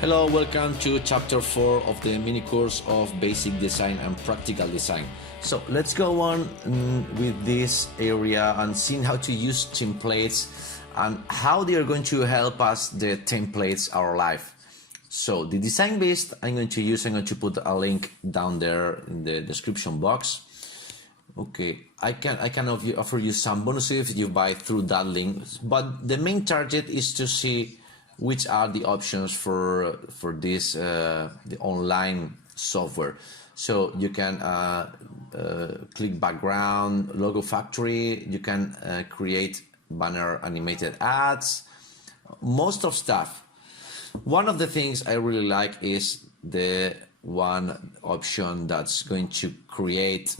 Hello, welcome to chapter 4 of the mini course of basic design and practical design. So let's go on with this area and seeing how to use templates and how they are going to help us, the templates, our life. So the DesignBeast I'm going to put a link down there in the description box. Okay, I can offer you some bonuses if you buy through that link, but the main target is to see which are the options for this the online software. So you can click background, logo factory, you can create banner animated ads, most of stuff. One of the things I really like is the one option that's going to create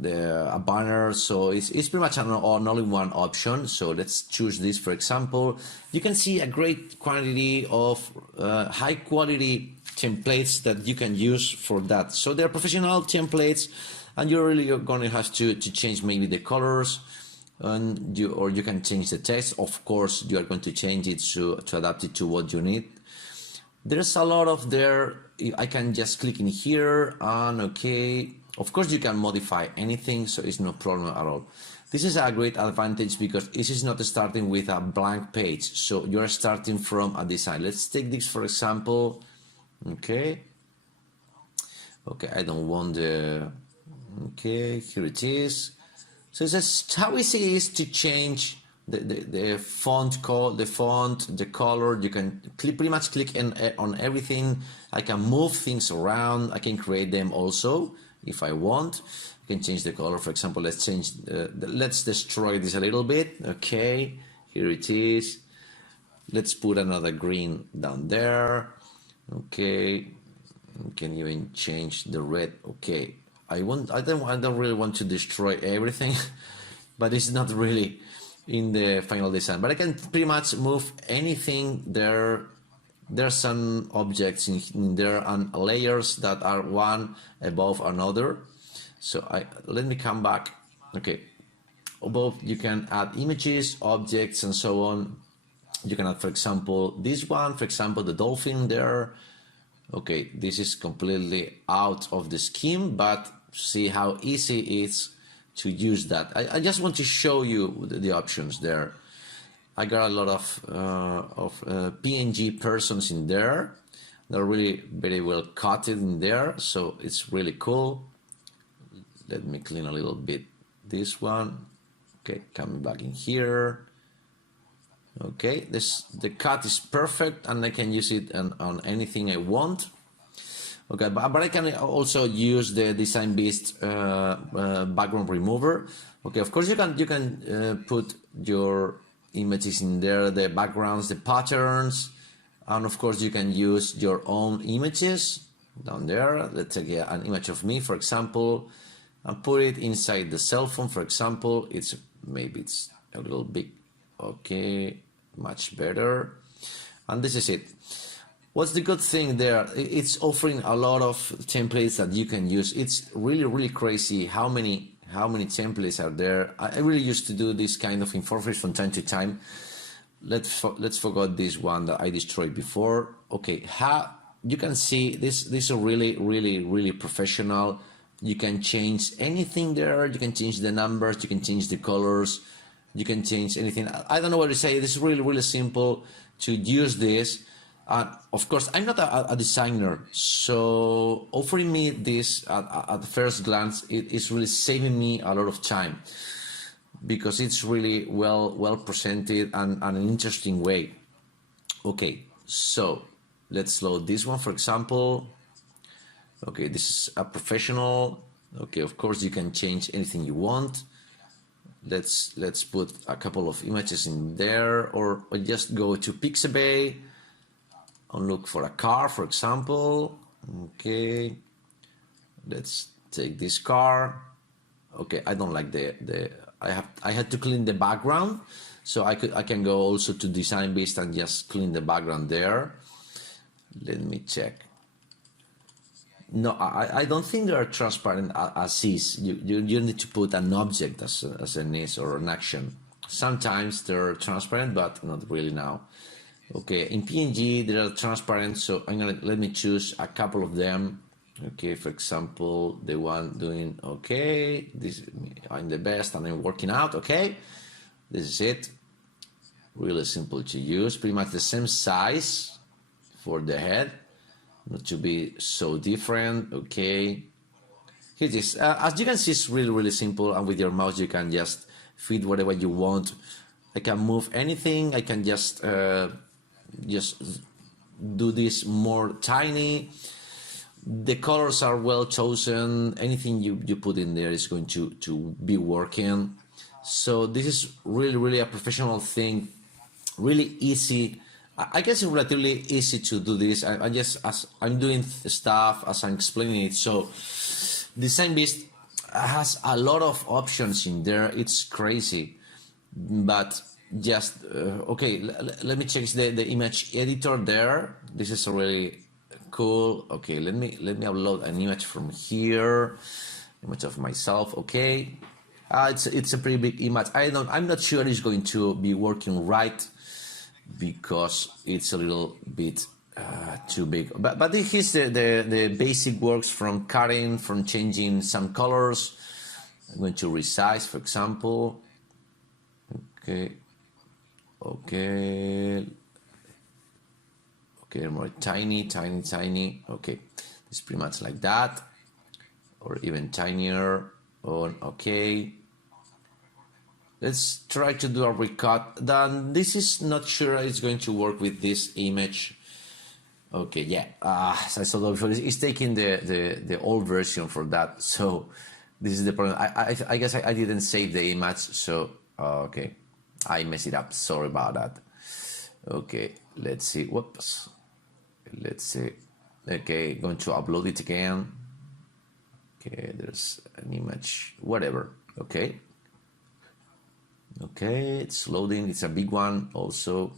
a banner. So it's pretty much an all-in-one option. So let's choose this, for example. You can see a great quantity of high quality templates that you can use for that. So they're professional templates, and you're really going to have to change maybe the colors, and you can change the text. Of course, you are going to change it to adapt it to what you need. There's a lot of there. I can just click in here and okay. Of course, you can modify anything, so it's no problem at all. This is a great advantage because this is not starting with a blank page, so you're starting from a design. Let's take this for example. Okay, I don't want the. Okay, here it is. So it says how easy it is to change the font code, the font, the color. You can pretty much click on everything. I can move things around. I can create them also. If I want, I can change the color. For example, let's change. Let's destroy this a little bit. Okay, here it is. Let's put another green down there. Okay, you can even change the red. Okay, I don't really want to destroy everything, but it's not really in the final design. But I can pretty much move anything there. There's some objects in there and layers that are one above another. So let me come back. Okay, above you can add images, objects, and so on. You can add, for example, this one, for example, the dolphin there. Okay, this is completely out of the scheme, but see how easy it is to use that. I just want to show you the options there. I got a lot of PNG persons in there. They're really very well cut in there, so it's really cool. Let me clean a little bit this one. Okay, coming back in here. Okay, the cut is perfect, and I can use it on anything I want. Okay, but I can also use the DesignBeast background remover. Okay, of course you can put your images in there, the backgrounds, the patterns, and of course you can use your own images down there. Let's take an image of me, for example, and put it inside the cell phone, for example. Maybe it's a little big. Okay, much better. And this is it. What's the good thing there? It's offering a lot of templates that you can use. It's really crazy how many templates are there. I really used to do this kind of interface from time to time. Let's forget this one that I destroyed before. Okay, you can see this is really professional. You can change anything there. You can change the numbers. You can change the colors. You can change anything. I don't know what to say. This is really simple to use this. Of course, I'm not a designer, so offering me this at first glance, it is really saving me a lot of time because it's really well presented and an interesting way. Okay, so let's load this one, for example. Okay, this is a professional. Okay, of course you can change anything you want. Let's put a couple of images in there, or just go to Pixabay and look for a car, for example. Okay, let's take this car. Okay, I don't like I had to clean the background, so I can go also to DesignBeast and just clean the background there. Let me check. No, I don't think they are transparent as is. You need to put an object as an is or an action. Sometimes they're transparent, but not really now. Okay, in PNG they are transparent, so let me choose a couple of them. Okay, for example, the one doing okay, this I'm the best and I'm working out. Okay, this is it. Really simple to use, pretty much the same size for the head, not to be so different. Okay, here it is. As you can see, it's really simple, and with your mouse you can just fit whatever you want. I can move anything. I can just do this more tiny. The colors are well chosen. Anything you put in there is going to be working. So this is really a professional thing, really easy. I guess it's relatively easy to do this. I just, as I'm doing stuff, as I'm explaining it. So DesignBeast has a lot of options in there. It's crazy, but just okay, let me check the image editor there. This is really cool. Okay, let me upload an image from here, image of myself. Okay, it's a pretty big image. I'm not sure it's going to be working right because it's a little bit too big, but here's the basic works from cutting, from changing some colors. I'm going to resize, for example. Okay, more tiny. Okay, it's pretty much like that, or even tinier. Okay, let's try to do a recut. Then this is not sure it's going to work with this image. Okay, yeah, as I saw before, it's taking the old version for that. So this is the problem. I guess I didn't save the image, so okay, I messed it up. Sorry about that. Okay, let's see. Whoops. Let's see. Okay, going to upload it again. Okay, there's an image, whatever. Okay, it's loading. It's a big one also.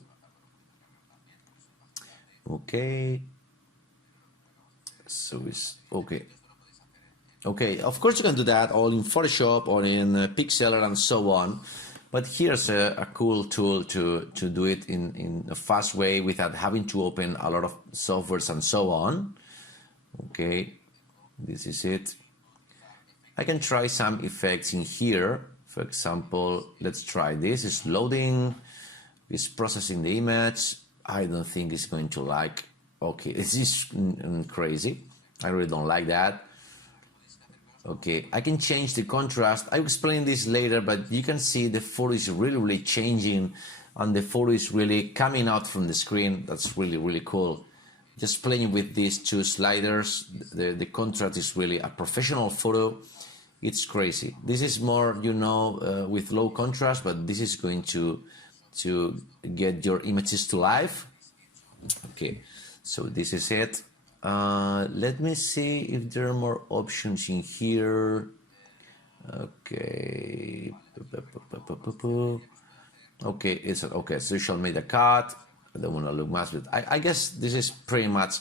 Okay, so it's okay. Of course you can do that all in Photoshop or in Pixlr and so on, but here's a cool tool to do it in a fast way without having to open a lot of softwares and so on. Okay, this is it. I can try some effects in here. For example, let's try this. It's loading, it's processing the image. I don't think it's going to like. Okay, this is crazy. I really don't like that. Okay, I can change the contrast. I'll explain this later, but you can see the photo is really changing, and the photo is really coming out from the screen. That's really cool. Just playing with these two sliders, the contrast is really a professional photo. It's crazy. This is more, with low contrast, but this is going to get your images to life. Okay, so this is it. Let me see if there are more options in here. Okay, it's okay. Social media cut. I don't want to look much, but I guess this is pretty much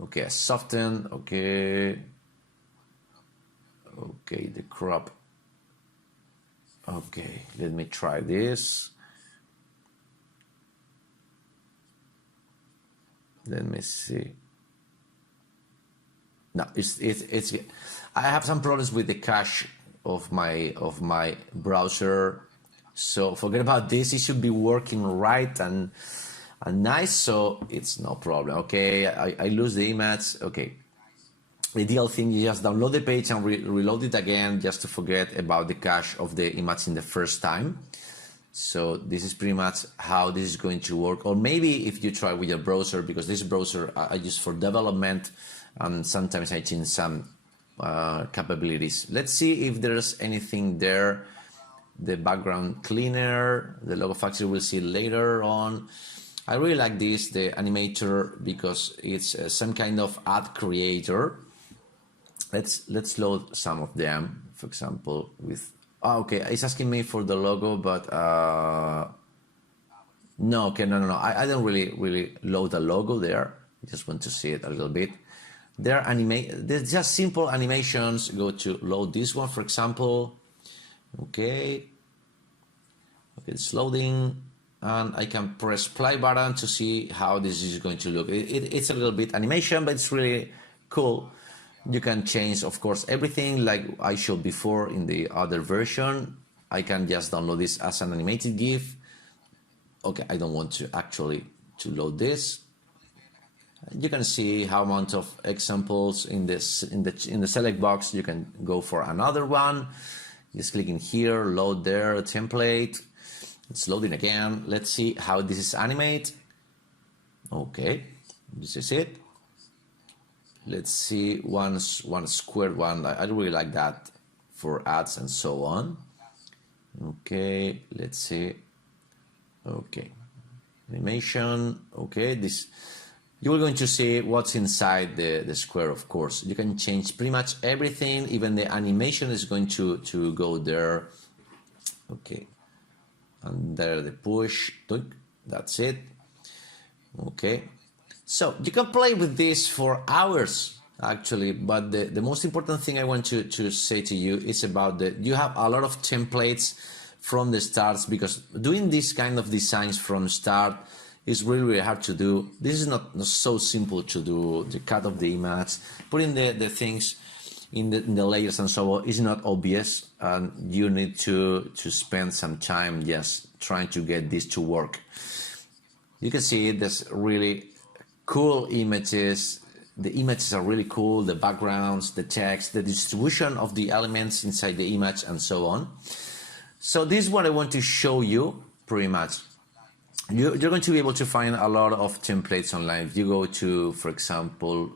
okay. Soften. Okay, the crop. Okay, let me try this. Let me see. No, it's. I have some problems with the cache of my browser, so forget about this. It should be working right and nice, so it's no problem. Okay, I lose the image. Okay, the ideal thing is just download the page and reload it again, just to forget about the cache of the image in the first time. So this is pretty much how this is going to work. Or maybe if you try with your browser, because this browser I use for development, and sometimes I change some capabilities. Let's see if there's anything there. The background cleaner, the logo factory, we'll see later on. I really like this, the Animator, because it's some kind of ad creator. Let's load some of them. For example, with okay, it's asking me for the logo, but no. Okay, no. I don't really load the logo there. I just want to see it a little bit. There's just simple animations. Go to load this one, for example. Okay, it's loading. and I can press play button to see how this is going to look. It's a little bit animation, but it's really cool. You can change, of course, everything like I showed before in the other version. I can just download this as an animated GIF. Okay, I don't want to actually to load this. You can see how amount of examples in this in the select box. You can go for another one. Just clicking here, load there, template. It's loading again. Let's see how this is animate. Okay, this is it. Let's see one squared one. I really like that for ads and so on. Okay, let's see. Okay, animation. Okay, this you're going to see what's inside the square. Of course, you can change pretty much everything. Even the animation is going to go there. Okay, and there the push. That's it. Okay. So you can play with this for hours actually, but the most important thing I want to say to you is about you have a lot of templates from the starts, because doing this kind of designs from start is really hard to do. This is not so simple to do. The cut of the image, putting the things in the layers and so on is not obvious, and you need to spend some time just trying to get this to work. You can see there's really cool images. The images are really cool, the backgrounds, the text, the distribution of the elements inside the image and so on. So this is what I want to show you pretty much. You're going to be able to find a lot of templates online. If you go to, for example,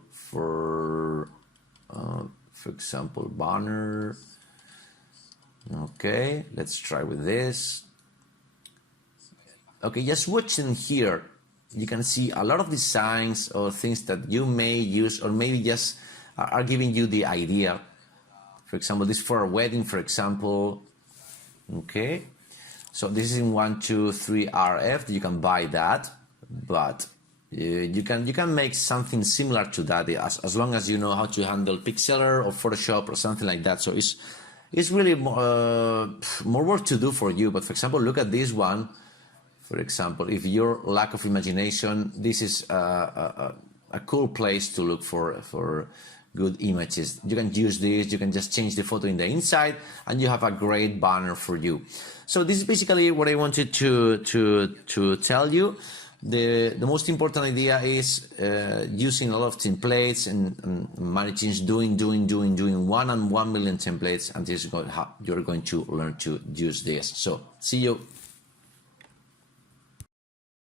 banner. Okay, let's try with this. Okay, just watching here, you can see a lot of designs or things that you may use, or maybe just are giving you the idea. For example, this for a wedding, for example. Okay, so this is in 123 RF. You can buy that, but you can make something similar to that as long as you know how to handle Pixlr or Photoshop or something like that. So it's really more work to do for you. But for example, look at this one. For example, if your lack of imagination, this is a cool place to look for good images. You can use this, you can just change the photo in the inside, and you have a great banner for you. So this is basically what I wanted to tell you. The most important idea is using a lot of templates and managing doing 1 and 1 million templates, and this is how you're going to learn to use this. So see you.